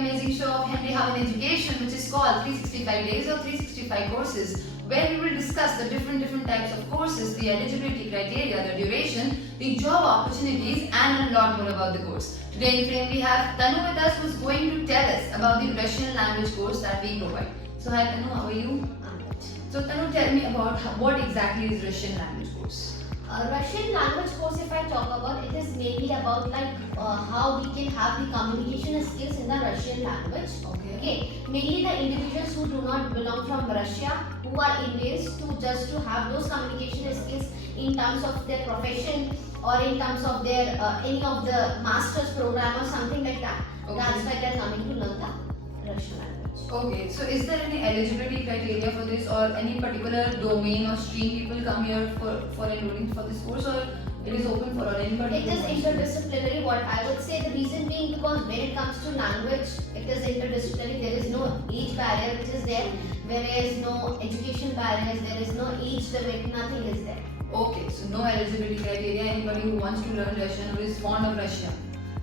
amazing show of Henry Hub in Education, which is called 365 Days or 365 Courses, where we will discuss the different types of courses, the eligibility criteria, the duration, the job opportunities, and a lot more about the course. Today in frame we have Tanu with us, who is going to tell us about the Russian language course that we provide. So hi Tanu, how are you? So Tanu, tell me about what exactly is Russian language course. Russian language course, if I talk about, it is mainly about how we can have the communication skills in the Russian language. Okay. Mainly the individuals who do not belong from Russia, who are Indians, to have those communication skills in terms of their profession or in terms of their any of the master's program or something like that. Okay. That's why they are coming to learn the Russian language. Okay, so is there any eligibility criteria for this, or any particular domain or stream people come here for enrolling for this course, or it is open for all anybody? It is interdisciplinary. What I would say, the reason being because when it comes to language, it is interdisciplinary. There is no age barrier which is there. There is no education barriers. There is no age limit. Nothing is there. Okay, so no eligibility criteria. Anybody who wants to learn Russian, who is fond of Russian,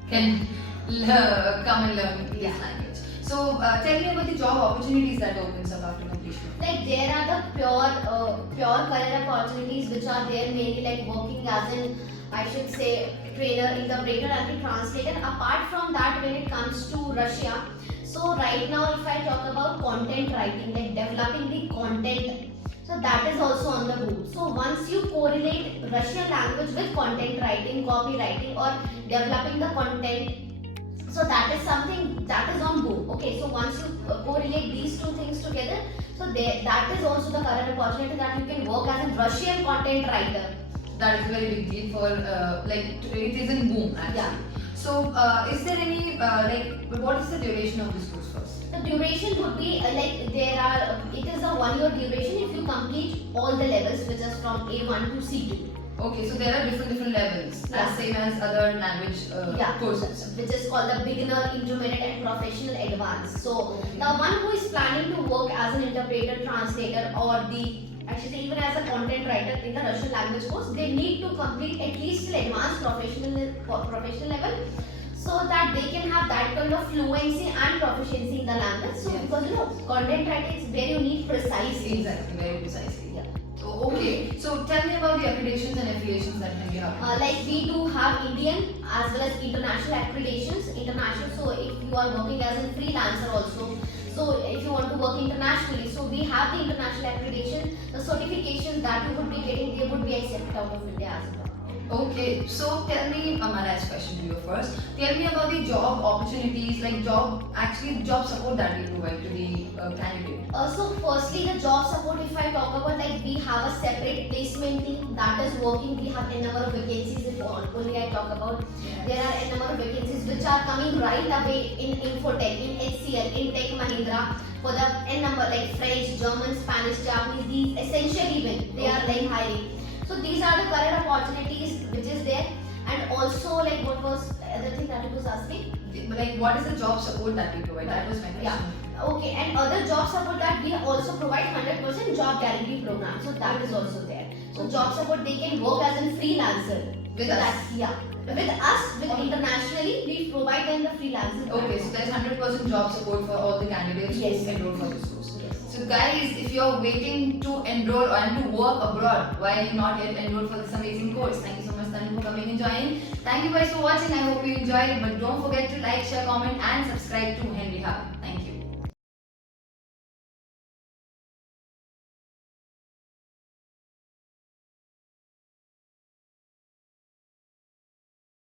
can come and learn this language. So tell me about the job opportunities that opens up after completion. Like there are the pure career opportunities which are there, mainly like working as an, I should say, trainer, interpreter and the translator. Apart from that, when it comes to Russia, so right now if I talk about content writing, like developing the content, so that is also on the boom. So once you correlate Russian language with content writing, copywriting or developing the content, so that is something that is on boom. Okay, so once you correlate these two things together, so that is also the current opportunity that you can work as a Russian content writer. That is a very big deal for it is in boom actually. Yeah. So is there any what is the duration of this course first? The duration would be it is a 1 year duration if you complete all the levels, which is from A1 to C2. Okay, so there are different levels, Yeah. as same as other language courses. Which is called the beginner, intermediate and professional advanced. So the one who is planning to work as an interpreter, translator or even as a content writer in the Russian language course, they need to complete at least till advanced professional level, so that they can have that kind of fluency and proficiency in the language. So Yes. because content writing is where you need precisely. Exactly, very precisely. Yeah. Okay, so tell me about the accreditations and affiliations that can be happening. Like we do have Indian as well as international accreditations. International, so if you are working as a freelancer also, so if you want to work internationally, so we have the international accreditation, the certifications that you would be getting, they would be accepted out of India as well. Okay, so tell me, my last question to you first. Tell me about the job opportunities, like job support that we provide to the candidate. So firstly, the job support, if I talk about, like we have a separate placement team that is working. We have a number of vacancies, if only I talk about. Yes. There are a number of vacancies which are coming right away in Infotech, in HCL, in Tech Mahindra, for the N number like French, German, Spanish, Japanese, these essential even, they are like hiring. So these are the current opportunities which is there. And also, like what was the other thing that you was asking? Like what is the job support that we provide? That was my question. Yeah. Okay, and other job support that we also provide 100% job guarantee program. So that is also there. So Okay. job support, they can work as a freelancer. With So us? With us, with Okay. internationally, we provide them the freelancing. Okay, so there's 100% job support for all the candidates Yes. who enroll for this course. Yes. So guys, if you're waiting to enroll and to work abroad, why not yet enroll for this amazing course? Thank you so much, Tanu, for coming and joining. Thank you guys for watching. I hope you enjoyed, but don't forget to like, share, comment and subscribe to Henry Hub. Thank you.